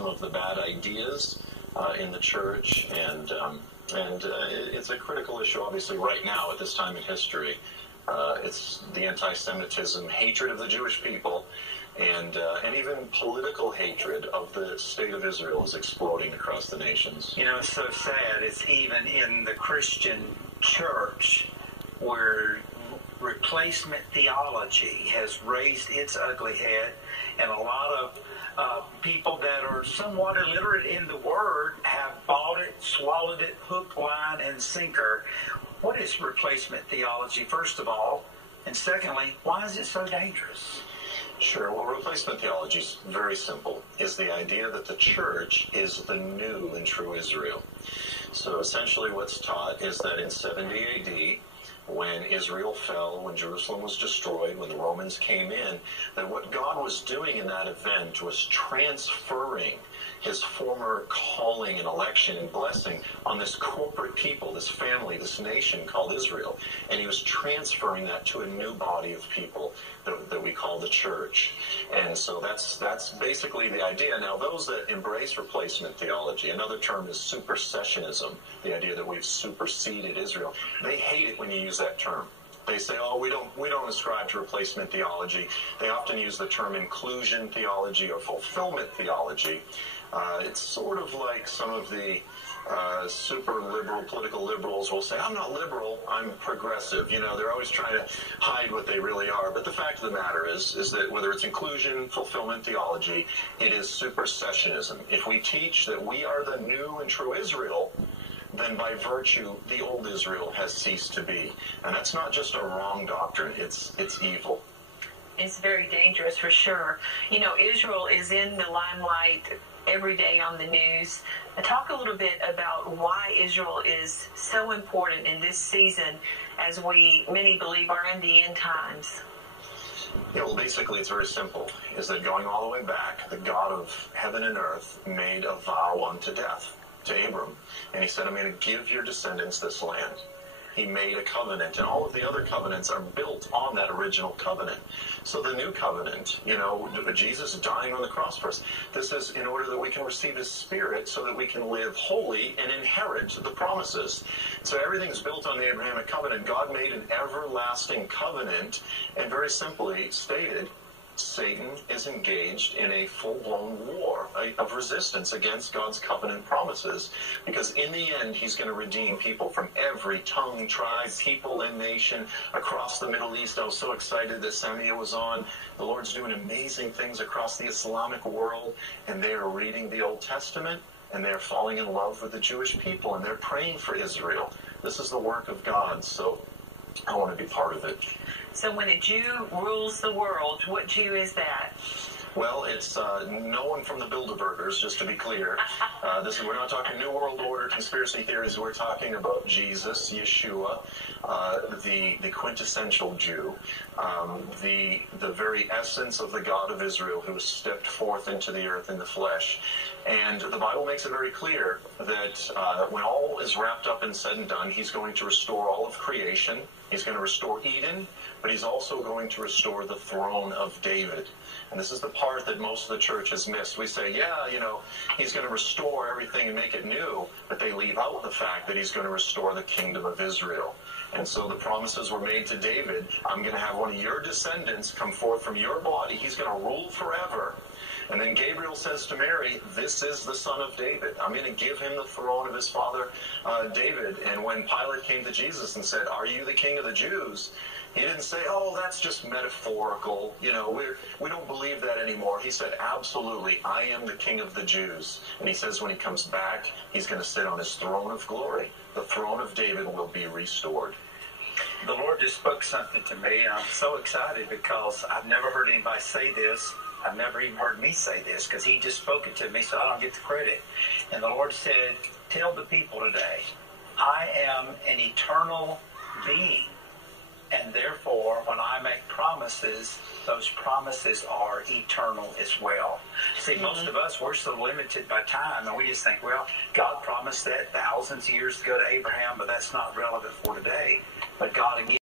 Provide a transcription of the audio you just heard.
some of the bad ideas in the church, and it's a critical issue, obviously, right now at this time in history. It's the anti-Semitism, hatred of the Jewish people, and even political hatred of the state of Israel is exploding across the nations. You know, it's so sad. It's even in the Christian church where replacement theology has raised its ugly head, and a lot of people that are somewhat illiterate in the Word have bought it, swallowed it, hook, line, and sinker. What is replacement theology, first of all? And secondly, why is it so dangerous? Sure. Well, replacement theology is very simple. It's the idea that the church is the new and true Israel. So essentially what's taught is that in 70 A.D., when Israel fell, when Jerusalem was destroyed, when the Romans came in, that what God was doing in that event was transferring his former calling and election and blessing on this corporate people, this family, this nation called Israel. And he was transferring that to a new body of people that we call the church. And so that's basically the idea. Now, those that embrace replacement theology, another term is supersessionism, the idea that we've superseded Israel, they hate it when you use that term. They say, oh, we don't ascribe to replacement theology. They often use the term inclusion theology or fulfillment theology. It's sort of like some of the super liberal, political liberals will say, I'm not liberal, I'm progressive. You know, they're always trying to hide what they really are. But the fact of the matter is that whether it's inclusion, fulfillment theology, it is supersessionism. If we teach that we are the new and true Israel, then by virtue, the old Israel has ceased to be. And that's not just a wrong doctrine, it's evil. It's very dangerous for sure. You know, Israel is in the limelight every day on the news. Talk a little bit about why Israel is so important in this season, as many believe are in the end times. Yeah, well, basically it's very simple, is that going all the way back, the God of heaven and earth made a vow unto death to Abram, and he said, I'm going to give your descendants this land. He made a covenant, and all of the other covenants are built on that original covenant. So the new covenant, you know, Jesus dying on the cross for us, this is in order that we can receive his Spirit so that we can live holy and inherit the promises. So everything's built on the Abrahamic covenant. God made an everlasting covenant, and very simply stated, Satan is engaged in a full-blown war of resistance against God's covenant promises, because in the end he's going to redeem people from every tongue, tribe, people, and nation across the Middle East. I was so excited that Samia was on. The Lord's doing amazing things across the Islamic world, and they are reading the Old Testament, and they're falling in love with the Jewish people, and they're praying for Israel. This is the work of God, so I want to be part of it. So when a Jew rules the world, what Jew is that? Well, it's no one from the Bilderbergers, just to be clear. We're not talking New World Order conspiracy theories. We're talking about Jesus, Yeshua, the quintessential Jew, the very essence of the God of Israel who stepped forth into the earth in the flesh. And the Bible makes it very clear that when all is wrapped up and said and done, he's going to restore all of creation. He's going to restore Eden, but he's also going to restore the throne of David. And this is the part that most of the church has missed. We say, yeah, you know, he's going to restore everything and make it new, but they leave out the fact that he's going to restore the kingdom of Israel. And so the promises were made to David, I'm going to have one of your descendants come forth from your body. He's going to rule forever. And then Gabriel says to Mary, this is the son of David. I'm going to give him the throne of his father David. And when Pilate came to Jesus and said, are you the king of the Jews? He didn't say, oh, that's just metaphorical. You know, we don't believe that anymore. He said, absolutely, I am the king of the Jews. And he says when he comes back, he's going to sit on his throne of glory. The throne of David will be restored. The Lord just spoke something to me, and I'm so excited because I've never heard anybody say this. I've never even heard me say this, because he just spoke it to me, so I don't get the credit. And the Lord said, tell the people today, I am an eternal being. And therefore, when I make promises, those promises are eternal as well. See, most of us, we're so limited by time, and we just think, well, God promised that thousands of years ago to Abraham, but that's not relevant for today. But God, again,